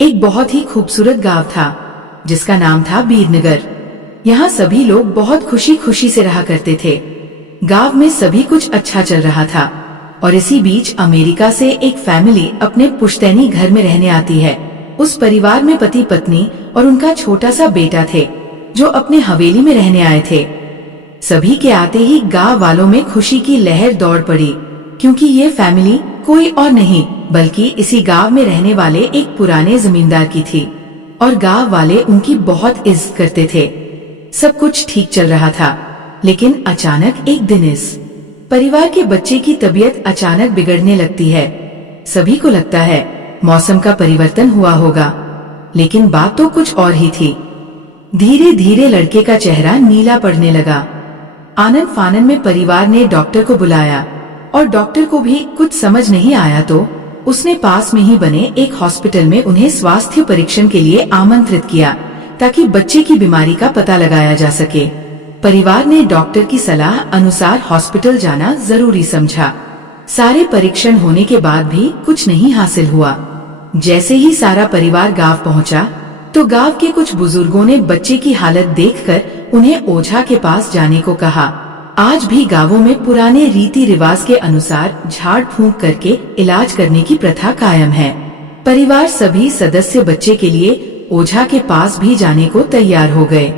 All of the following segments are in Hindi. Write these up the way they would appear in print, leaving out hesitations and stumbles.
एक बहुत ही खूबसूरत गांव था जिसका नाम था बीरनगर। यहाँ सभी लोग बहुत खुशी खुशी से रहा करते थे। गांव में सभी कुछ अच्छा चल रहा था और इसी बीच अमेरिका से एक फैमिली अपने पुश्तैनी घर में रहने आती है। उस परिवार में पति पत्नी और उनका छोटा सा बेटा थे जो अपने हवेली में रहने आए थे। सभी के आते ही गांव वालों में खुशी की लहर दौड़ पड़ी, क्योंकि ये फैमिली कोई और नहीं बल्कि इसी गांव में रहने वाले एक पुराने जमींदार की थी और गांव वाले उनकी बहुत इज्जत करते थे। सब कुछ ठीक चल रहा था, लेकिन अचानक एक दिन इस परिवार के बच्चे की तबीयत अचानक बिगड़ने लगती है। सभी को लगता है मौसम का परिवर्तन हुआ होगा, लेकिन बात तो कुछ और ही थी। धीरे धीरे लड़के का चेहरा नीला पड़ने लगा। आनन फानन में परिवार ने डॉक्टर को बुलाया और डॉक्टर को भी कुछ समझ नहीं आया तो उसने पास में ही बने एक हॉस्पिटल में उन्हें स्वास्थ्य परीक्षण के लिए आमंत्रित किया ताकि बच्चे की बीमारी का पता लगाया जा सके। परिवार ने डॉक्टर की सलाह अनुसार हॉस्पिटल जाना जरूरी समझा। सारे परीक्षण होने के बाद भी कुछ नहीं हासिल हुआ। जैसे ही सारा परिवार गांव पहुंचा तो गांव के कुछ बुजुर्गों ने बच्चे की हालत देखकर उन्हें ओझा के पास जाने को कहा। आज भी गांवों में पुराने रीति रिवाज के अनुसार झाड़ फूंक करके इलाज करने की प्रथा कायम है। परिवार सभी सदस्य बच्चे के लिए ओझा के पास भी जाने को तैयार हो गए।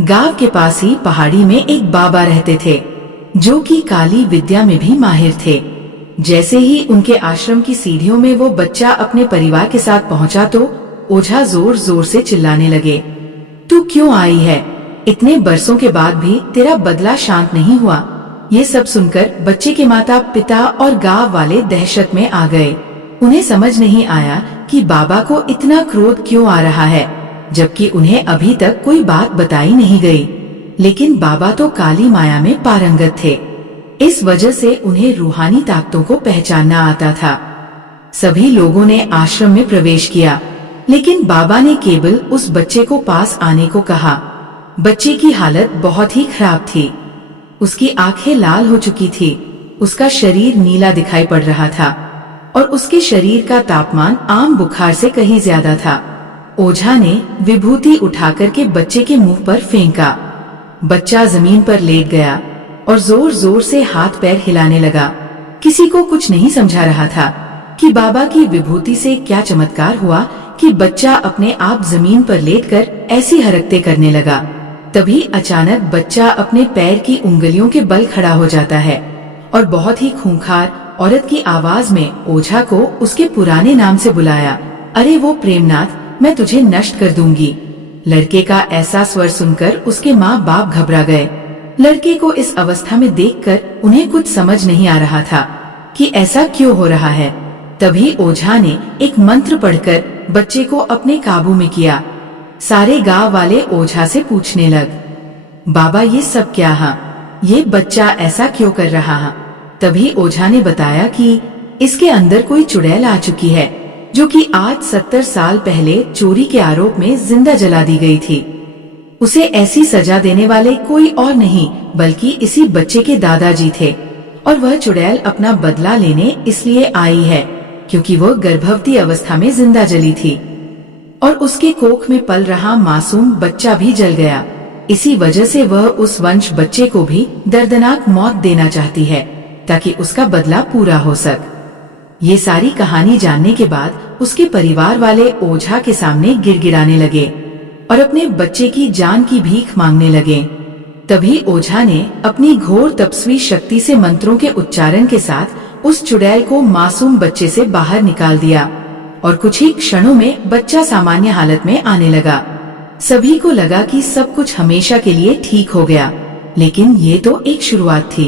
गांव के पास ही पहाड़ी में एक बाबा रहते थे जो कि काली विद्या में भी माहिर थे। जैसे ही उनके आश्रम की सीढ़ियों में वो बच्चा अपने परिवार के साथ पहुंचा तो ओझा जोर जोर से चिल्लाने लगे, तू क्यों आई है? इतने बरसों के बाद भी तेरा बदला शांत नहीं हुआ। ये सब सुनकर बच्चे के माता पिता और गांव वाले दहशत में आ गए। उन्हें समझ नहीं आया कि बाबा को इतना क्रोध क्यों आ रहा है, जबकि उन्हें अभी तक कोई बात बताई नहीं गई। लेकिन बाबा तो काली माया में पारंगत थे, इस वजह से उन्हें रूहानी ताकतों को पहचानना आता था। सभी लोगों ने आश्रम में प्रवेश किया, लेकिन बाबा ने केवल उस बच्चे को पास आने को कहा। बच्चे की हालत बहुत ही खराब थी। उसकी आंखें लाल हो चुकी थी, उसका शरीर नीला दिखाई पड़ रहा था और उसके शरीर का तापमान आम बुखार से कहीं ज्यादा था। ओझा ने विभूति उठाकर के बच्चे के मुंह पर फेंका। बच्चा जमीन पर लेट गया और जोर जोर से हाथ पैर हिलाने लगा। किसी को कुछ नहीं समझा रहा था कि बाबा की विभूति से क्या चमत्कार हुआ कि बच्चा अपने आप जमीन पर लेटकर ऐसी हरकतें करने लगा। तभी अचानक बच्चा अपने पैर की उंगलियों के बल खड़ा हो जाता है और बहुत ही खूंखार औरत की आवाज में ओझा को उसके पुराने नाम से बुलाया, अरे वो प्रेमनाथ, मैं तुझे नष्ट कर दूंगी। लड़के का ऐसा स्वर सुनकर उसके माँ बाप घबरा गए। लड़के को इस अवस्था में देखकर उन्हें कुछ समझ नहीं आ रहा था कि ऐसा क्यों हो रहा है। तभी ओझा ने एक मंत्र पढ़कर बच्चे को अपने काबू में किया। सारे गांव वाले ओझा से पूछने लग, बाबा ये सब क्या है? ये बच्चा ऐसा क्यों कर रहा है? तभी ओझा ने बताया कि इसके अंदर कोई चुड़ैल आ चुकी है जो कि आज 70 साल पहले चोरी के आरोप में जिंदा जला दी गई थी। उसे ऐसी सजा देने वाले कोई और नहीं बल्कि इसी बच्चे के दादाजी थे और वह चुड़ैल अपना बदला लेने इसलिए आई है क्योंकि वह गर्भवती अवस्था में जिंदा जली थी और उसके कोख में पल रहा मासूम बच्चा भी जल गया। इसी वजह से वह उस वंश बच्चे को भी दर्दनाक मौत देना चाहती है ताकि उसका बदला पूरा हो सके। ये सारी कहानी जानने के बाद उसके परिवार वाले ओझा के सामने गिड़गिड़ाने लगे और अपने बच्चे की जान की भीख मांगने लगे। तभी ओझा ने अपनी घोर तपस्वी शक्ति से मंत्रों के उच्चारण के साथ उस चुड़ैल को मासूम बच्चे से बाहर निकाल दिया और कुछ ही क्षणों में बच्चा सामान्य हालत में आने लगा। सभी को लगा कि सब कुछ हमेशा के लिए ठीक हो गया, लेकिन ये तो एक शुरुआत थी।